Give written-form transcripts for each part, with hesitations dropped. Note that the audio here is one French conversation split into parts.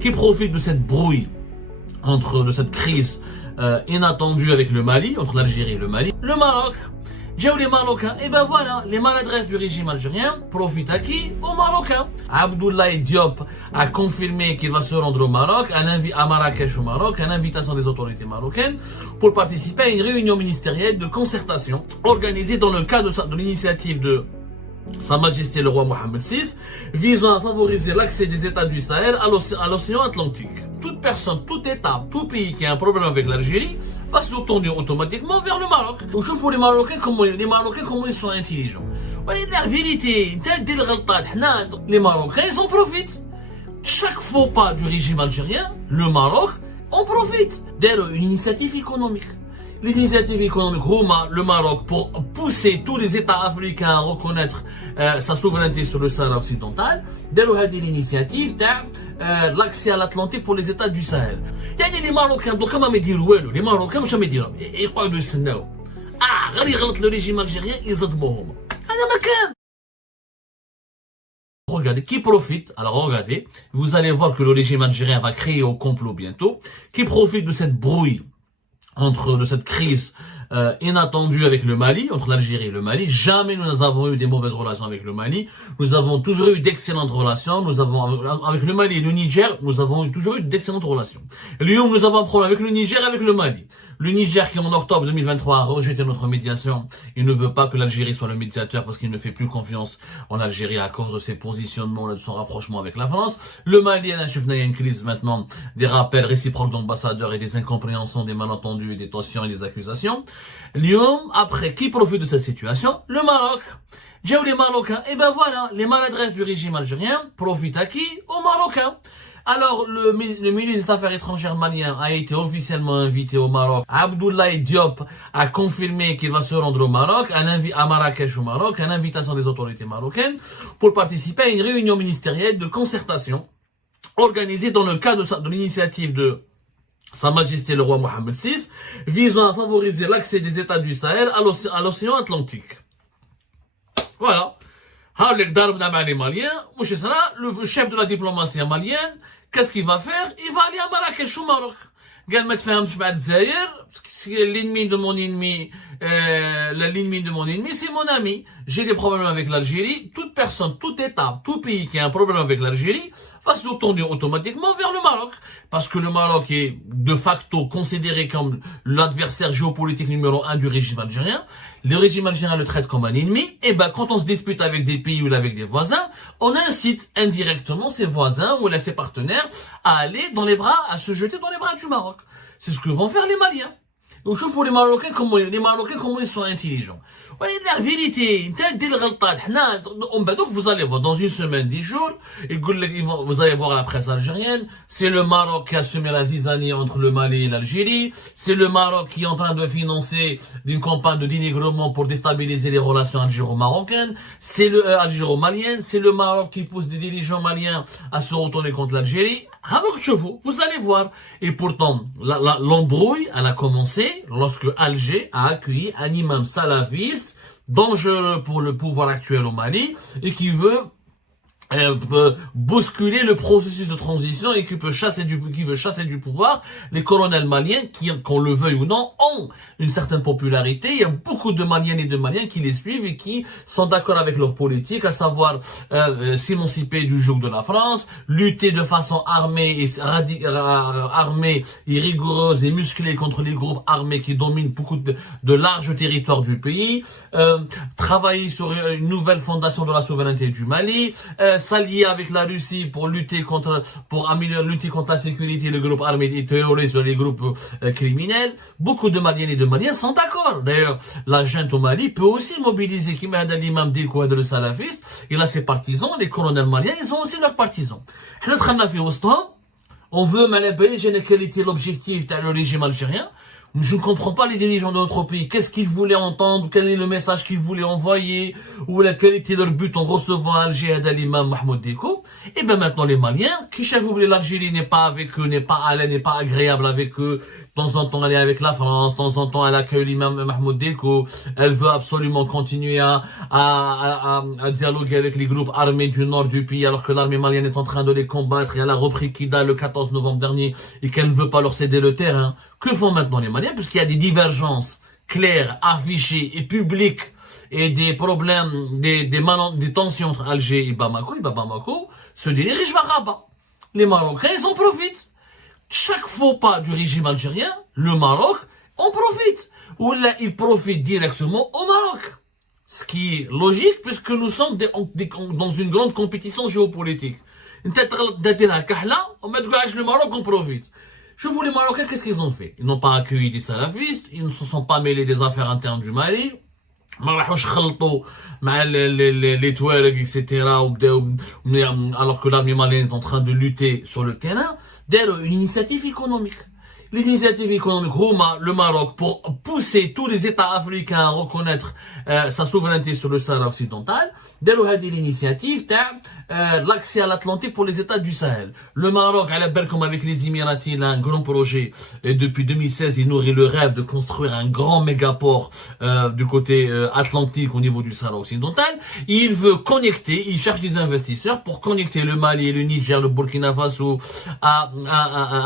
qui profitent de cette brouille, de cette crise inattendue avec le Mali, entre l'Algérie et le Mali. Le Maroc, les Marocains, et ben voilà, les maladresses du régime algérien profitent à qui? Aux Marocains. Abdoulaye Diop a confirmé qu'il va se rendre au Maroc, à Marrakech au Maroc, à l'invitation des autorités marocaines, pour participer à une réunion ministérielle de concertation organisée dans le cadre de l'initiative de Sa Majesté le roi Mohammed VI, visant à favoriser l'accès des États du Sahel à l'océan Atlantique. Toute personne, tout État, tout pays qui a un problème avec l'Algérie va se tourner automatiquement vers le Maroc. Je trouve les Marocains comment ils sont intelligents. La vérité, les Marocains ils en profitent. Chaque faux pas du régime algérien, le Maroc en profite. D'ailleurs, une initiative économique. L'initiative économique le Maroc pour pousser tous les États africains à reconnaître sa souveraineté sur le Sahara occidental, d'ailleurs l'initiative l'accès à l'Atlantique pour les États du Sahel. Les Marocains donc comment me dire les Marocains jamais dire et quoi de سناو غير يغلط le régime algérien يصدموهم هذا ما كان. Regardez, qui profite, alors regardez, vous allez voir que le régime algérien va créer au complot bientôt, qui profite de cette brouille, de cette crise inattendue avec le Mali, entre l'Algérie et le Mali. Jamais nous avons eu des mauvaises relations avec le Mali. Nous avons toujours eu d'excellentes relations. Avec le Mali et le Niger, nous avons toujours eu d'excellentes relations. Lyon, nous avons un problème avec le Niger et avec le Mali. Le Niger qui en octobre 2023 a rejeté notre médiation, il ne veut pas que l'Algérie soit le médiateur parce qu'il ne fait plus confiance en Algérie à cause de ses positionnements et de son rapprochement avec la France. Le Mali, il y a une crise maintenant, des rappels réciproques d'ambassadeurs et des incompréhensions, des malentendus, des tensions et des accusations. Lyon, après, qui profite de cette situation? Le Maroc. Les Marocains, et ben voilà, les maladresses du régime algérien profitent à qui? Aux Marocains. Alors, le ministre des Affaires étrangères malien a été officiellement invité au Maroc. Abdoulaye Diop a confirmé qu'il va se rendre au Maroc, à Marrakech au Maroc, à l'invitation des autorités marocaines, pour participer à une réunion ministérielle de concertation organisée dans le cadre de l'initiative de Sa Majesté le roi Mohammed VI, visant à favoriser l'accès des États du Sahel à l'océan Atlantique. Voilà. Le chef de la diplomatie malienne, qu'est-ce qu'il va faire? Il va aller à Marrakech au Maroc. L'ennemi de mon ennemi, c'est mon ami. J'ai des problèmes avec l'Algérie. Toute personne, tout État, tout pays qui a un problème avec l'Algérie va se tourner automatiquement vers le Maroc. Parce que le Maroc est de facto considéré comme l'adversaire géopolitique numéro 1 du régime algérien. Le régime algérien le traite comme un ennemi. Et ben, quand on se dispute avec des pays ou avec des voisins, on incite indirectement ses voisins ou ses partenaires à aller à se jeter dans les bras du Maroc. C'est ce que vont faire les Maliens. Et je trouve les Marocains comment ils sont intelligents. La vérité, donc vous allez voir dans une semaine, 10 jours, vous allez voir la presse algérienne, c'est le Maroc qui a semé la zizanie entre le Mali et l'Algérie, c'est le Maroc qui est en train de financer une campagne de dénigrement pour déstabiliser les relations algéro-marocaines, c'est algéro-malienne, c'est le Maroc qui pousse des dirigeants maliens à se retourner contre l'Algérie. Alors vous allez voir. Et pourtant, l'embrouille, elle a commencé lorsque Alger a accueilli un imam salafiste dangereux pour le pouvoir actuel au Mali et qui veut bousculer le processus de transition et qui veut chasser du pouvoir les colonels maliens qui, qu'on le veuille ou non, ont une certaine popularité. Il y a beaucoup de Maliennes et de Maliens qui les suivent et qui sont d'accord avec leur politique, à savoir s'émanciper du joug de la France, lutter de façon armée et rigoureuse et musclée contre les groupes armés qui dominent beaucoup de larges territoires du pays, travailler sur une nouvelle fondation de la souveraineté du Mali, s'allier avec la Russie pour lutter contre la sécurité, les groupes armés et terroristes, les groupes criminels. Beaucoup de Maliennes et de Maliens sont d'accord. D'ailleurs, la junte au Mali peut aussi mobiliser l'imam Diko le salafiste. Il a ses partisans, les colonels maliens, ils ont aussi leurs partisans. On veut manipuler quel était l'objectif du régime algérien. Je ne comprends pas les dirigeants de notre pays. Qu'est-ce qu'ils voulaient entendre? Quel est le message qu'ils voulaient envoyer? Ou quel était leur but en recevant à Alger à l'imam Mahmoud Diko? Et bien maintenant les Maliens, qui chaque fois l'Algérie n'est pas avec eux, n'est pas à l'aise, n'est pas agréable avec eux. De temps en temps elle est avec la France, de temps en temps elle accueille l'imam Mahmoud Diko. Elle veut absolument continuer à dialoguer avec les groupes armés du nord du pays alors que l'armée malienne est en train de les combattre et elle a repris Kidal le 14 novembre dernier et qu'elle ne veut pas leur céder le terrain. Que font maintenant les Maliens? Puisqu'il y a des divergences claires, affichées et publiques et des problèmes, des tensions entre Alger et Bamako se dirigent vers Rabat. Les Marocains, ils en profitent. Chaque faux pas du régime algérien, le Maroc en profite. Ou là, il profite directement au Maroc. Ce qui est logique puisque nous sommes dans une grande compétition géopolitique. Le Maroc en profite. Je vous les Marocains, qu'est-ce qu'ils ont fait? Ils n'ont pas accueilli des salafistes, ils ne se sont pas mêlés des affaires internes du Mali, les Touaregs, etc. Alors que l'armée malienne est en train de lutter sur le terrain, d'ailleurs une initiative économique. L'initiative économique, le Maroc, pour pousser tous les États africains à reconnaître sa souveraineté sur le Sahara occidental, d'ailleurs l'initiative l'accès à l'Atlantique pour les États du Sahel. Le Maroc, à la belle comme avec les Émiratis, il a un grand projet et depuis 2016, il nourrit le rêve de construire un grand mégaport du côté atlantique au niveau du Sahara occidental. Il veut connecter, il cherche des investisseurs pour connecter le Mali, le Niger, le Burkina Faso à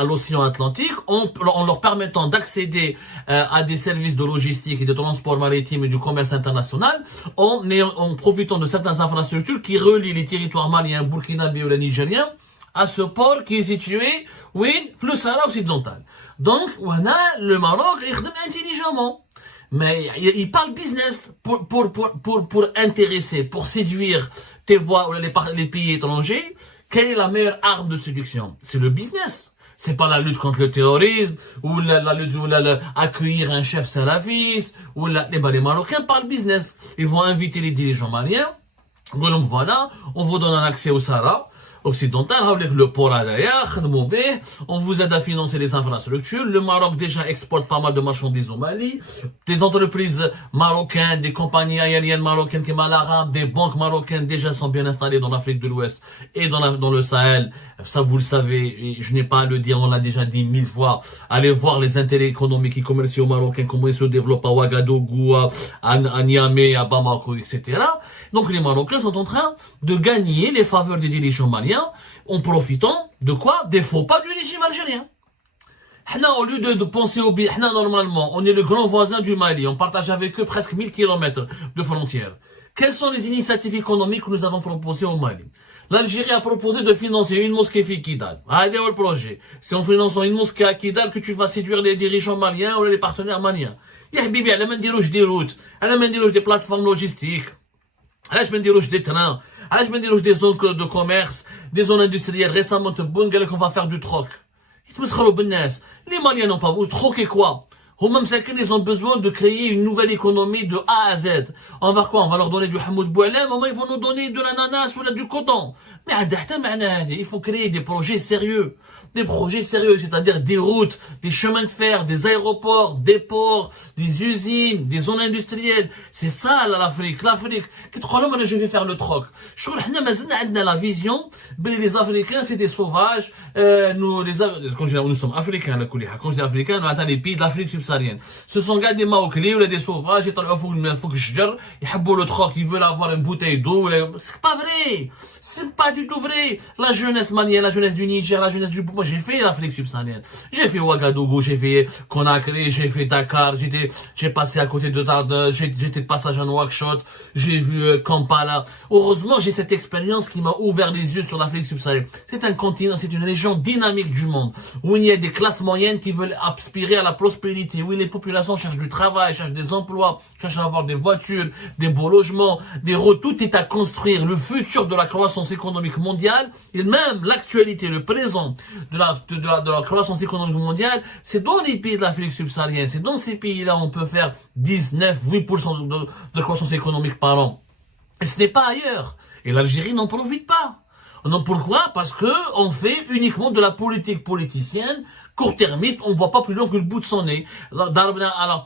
l'océan Atlantique en leur permettant d'accéder à des services de logistique et de transport maritime et du commerce international en profitant de certaines infrastructures qui relient les territoires maliens, burkinabé ou les nigériens à ce port qui est situé, oui, le Sahara occidental. Donc, voilà, le Maroc, il fait intelligemment. Mais il parle business pour intéresser, pour séduire tes voix ou les pays étrangers. Quelle est la meilleure arme de séduction? C'est le business. C'est pas la lutte contre le terrorisme, ou la lutte, ou accueillir un chef salafiste, ou les Marocains parlent business. Ils vont inviter les dirigeants maliens. Donc voilà, on vous donne un accès au Sahara occidental, avec le port à derrière, on vous aide à financer les infrastructures. Le Maroc déjà exporte pas mal de marchandises au Mali. Des entreprises marocaines, des compagnies aériennes marocaines qui Malaram, des banques marocaines déjà sont bien installées dans l'Afrique de l'Ouest et dans le Sahel. Ça vous le savez, et je n'ai pas à le dire, on l'a déjà dit 1000 fois. Allez voir les intérêts économiques et commerciaux marocains, comment ils se développent à Ouagadougou, à Niamey, à Bamako, etc. Donc les Marocains sont en train de gagner les faveurs des dirigeants maliens en profitant de quoi? Des faux pas du régime algérien. Au lieu de penser au bien, normalement, on est le grand voisin du Mali, on partage avec eux presque 1000 km de frontières. Quelles sont les initiatives économiques que nous avons proposées au Mali? L'Algérie a proposé de financer une mosquée à Kidal. Allez au projet. C'est en finançant une mosquée à Kidal que tu vas séduire les dirigeants maliens ou les partenaires maliens. Ya Bibi, elle a même des routes, elle a même des plateformes logistiques. علاش ما نديروش des trains, علاش ما نديروش des zones de commerce, des zones industrielles. Récemment تبون قال لك on va faire du troc. يتمسخروا بالناس. Les Maliens n'ont pas besoin de troquer quoi? Ils ont besoin de créer une nouvelle économie de A à Z. On va quoi? On va leur donner du Hamoud Boualem, ils vont nous donner de l'ananas ou du coton. Mais il faut créer des projets sérieux. Des projets sérieux, c'est-à-dire des routes, des chemins de fer, des aéroports, des ports, des usines, des zones industrielles. C'est ça l'Afrique. L'Afrique. Je vais faire le troc. Je crois que la vision, les Africains c'est des sauvages. Nous sommes africains, quand je dis africains, nous attendons les pays de l'Afrique subsaharienne. Ce sont des Maokli ou des sauvages, ils ont le troc, ils veulent avoir une bouteille d'eau. C'est pas vrai. C'est pas du tout vrai. La jeunesse malienne, la jeunesse du Niger, la jeunesse du... Moi, j'ai fait l'Afrique subsaharienne. J'ai fait Ouagadougou, j'ai fait Conakry, j'ai fait Dakar, j'ai passé à côté de j'étais de passage en Nouakchott, j'ai vu Kampala. Heureusement, j'ai cette expérience qui m'a ouvert les yeux sur l'Afrique subsaharienne. C'est un continent, c'est une région dynamique du monde, où il y a des classes moyennes qui veulent aspirer à la prospérité, où les populations cherchent du travail, cherchent des emplois, cherchent à avoir des voitures, des beaux logements, des routes. Tout est à construire. Le futur de la croissance économique mondiale et même l'actualité, le présent de la croissance économique mondiale, c'est dans les pays de l'Afrique subsaharienne, c'est dans ces pays-là où on peut faire 8% de croissance économique par an. Et ce n'est pas ailleurs. Et l'Algérie n'en profite pas. Non, pourquoi? Parce que on fait uniquement de la politique politicienne, court-termiste, on ne voit pas plus loin que le bout de son nez. Alors,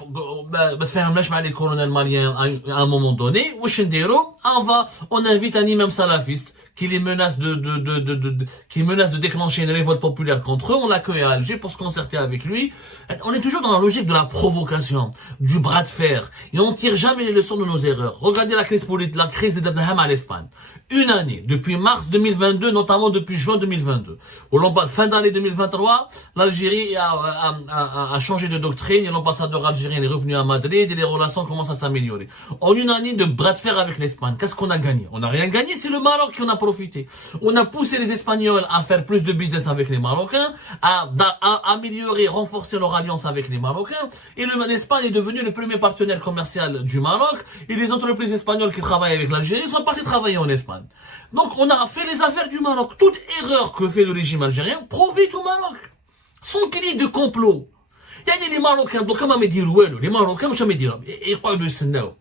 les colonels maliens à un moment donné, on invite un imam salafiste qui les menace qui menace de déclencher une révolte populaire contre eux, on l'accueille à Alger pour se concerter avec lui. On est toujours dans la logique de la provocation, du bras de fer, et on tire jamais les leçons de nos erreurs. Regardez la crise politique, la crise des Abraham à l'Espagne. Une année, depuis mars 2022, notamment depuis juin 2022. Fin d'année 2023, l'Algérie a changé de doctrine, et l'ambassadeur algérien est revenu à Madrid, et les relations commencent à s'améliorer. En une année de bras de fer avec l'Espagne, qu'est-ce qu'on a gagné? On n'a rien gagné, c'est le Maroc qui en a profité. On a poussé les Espagnols à faire plus de business avec les Marocains, à améliorer, renforcer leur alliance avec les Marocains, et l'Espagne est devenue le premier partenaire commercial du Maroc, et les entreprises espagnoles qui travaillent avec l'Algérie sont parties travailler en Espagne. Donc on a fait les affaires du Maroc. Toute erreur que fait le régime algérien profite au Maroc. Son cri de complot. Il y a des Marocains, donc comment me dire, les Marocains, je me dire, ils croient de Sénao.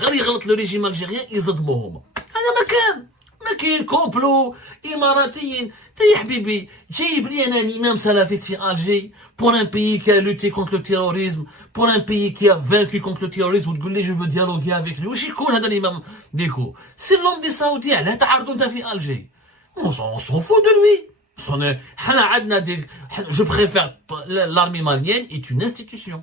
غير يغلط le régime algérien, يصدموهم. هذا ما كاين كومبلو اماراتيين يا حبيبي جايب لي انا الامام سلفيست في الجي pour un pays qui a lutté contre le terrorisme, pour un pays qui a vaincu contre le terrorisme, وتقول لي je veux dialoguer avec lui. واش يكون هذا الامام ديكو؟ c'est l'homme des Saoudiens. لا تعرضوا انت في الجي. On s'en fout de lui. Je préfère l'armée malienne est une institution.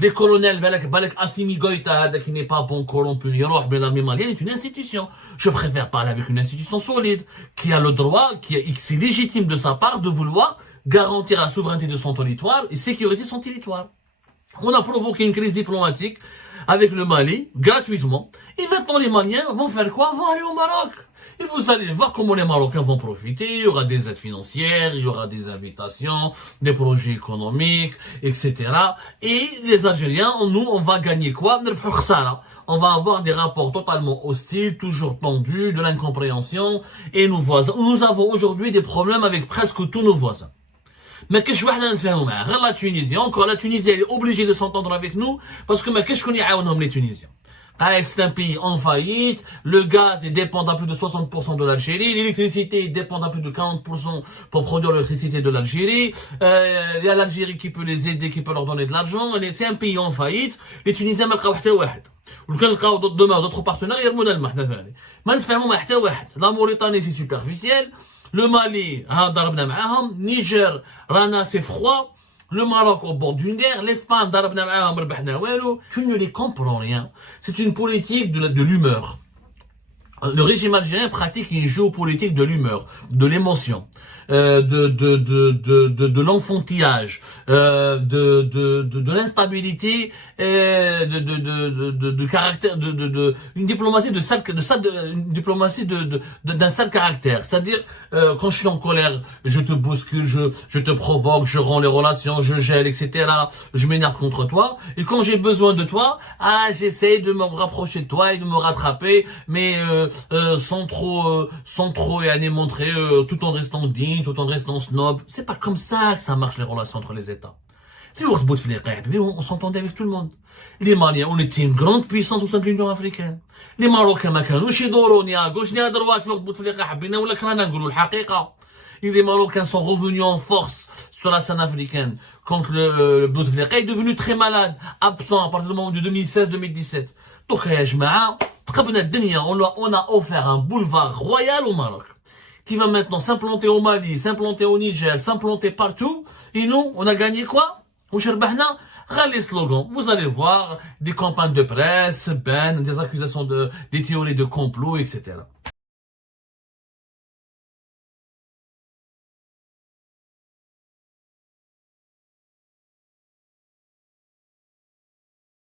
Les colonels, Balek Assimi Goïta, qui n'est pas bon corrompu, mais l'armée malienne est une institution. Je préfère parler avec une institution solide, qui a le droit, c'est légitime de sa part de vouloir garantir la souveraineté de son territoire et sécuriser son territoire. On a provoqué une crise diplomatique avec le Mali, gratuitement. Et maintenant, les Maliens vont faire quoi? Vont aller au Maroc. Et vous allez voir comment les Marocains vont profiter. Il y aura des aides financières, il y aura des invitations, des projets économiques, etc. Et les Algériens, nous, on va gagner quoi? On va avoir des rapports totalement hostiles, toujours tendus, de l'incompréhension. Et nous avons aujourd'hui des problèmes avec presque tous nos voisins. Mais qu'est-ce que la Tunisie, encore la Tunisie, elle est obligée de s'entendre avec nous, parce que qu'est-ce qu'on y a les Tunisiens? C'est un pays en faillite, le gaz est dépendant à plus de 60% de l'Algérie, l'électricité dépend à plus de 40% pour produire l'électricité de l'Algérie, il y a l'Algérie qui peut les aider, qui peut leur donner de l'argent, c'est un pays en faillite, les Tunisiens ما لقاو حتى واحد. وكان لقاو demain d'autres partenaires يرمونا الماء حنا ثاني. ما نفهموا مع حتى واحد. La Mauritanie c'est superficiel, le Mali ضربنا معاهم, Niger رانا c'est froid. Le Maroc au bord d'une guerre, l'Espagne, tu ne les comprends rien. C'est une politique de l'humeur. Le régime algérien pratique une géopolitique de l'humeur, de l'émotion, de l'enfantillage, de l'instabilité, de caractère, une diplomatie une diplomatie d'un sale caractère. C'est-à-dire, quand je suis en colère, je te bouscule, je te provoque, je rends les relations, je gèle, etc. Je m'énerve contre toi. Et quand j'ai besoin de toi, j'essaie de me rapprocher de toi et de me rattraper, mais sans trop y montrer, tout en restant digne, tout en restant snob. C'est pas comme ça que ça marche les relations entre les États. On s'entendait avec tout le monde. Les Maliens, on était une grande puissance au sein de l'Union africaine. Les Marocains ما كانوش يدوروا ni à gauche ni à droite في بوتفليقة حبينا ولا كرهنا نقولوا الحقيقة. Et les Marocains sont revenus en force sur la scène africaine contre le Bouteflika est devenu très malade, absent à partir du moment de 2016-2017. Donc يا جماعة تقبلنا الدنيا, on a offert un boulevard royal au Maroc qui va maintenant s'implanter au Mali, s'implanter au Niger, s'implanter partout. Et nous, on a gagné quoi? Les slogans. Vous allez voir des campagnes de presse, des accusations des théories de complot, etc.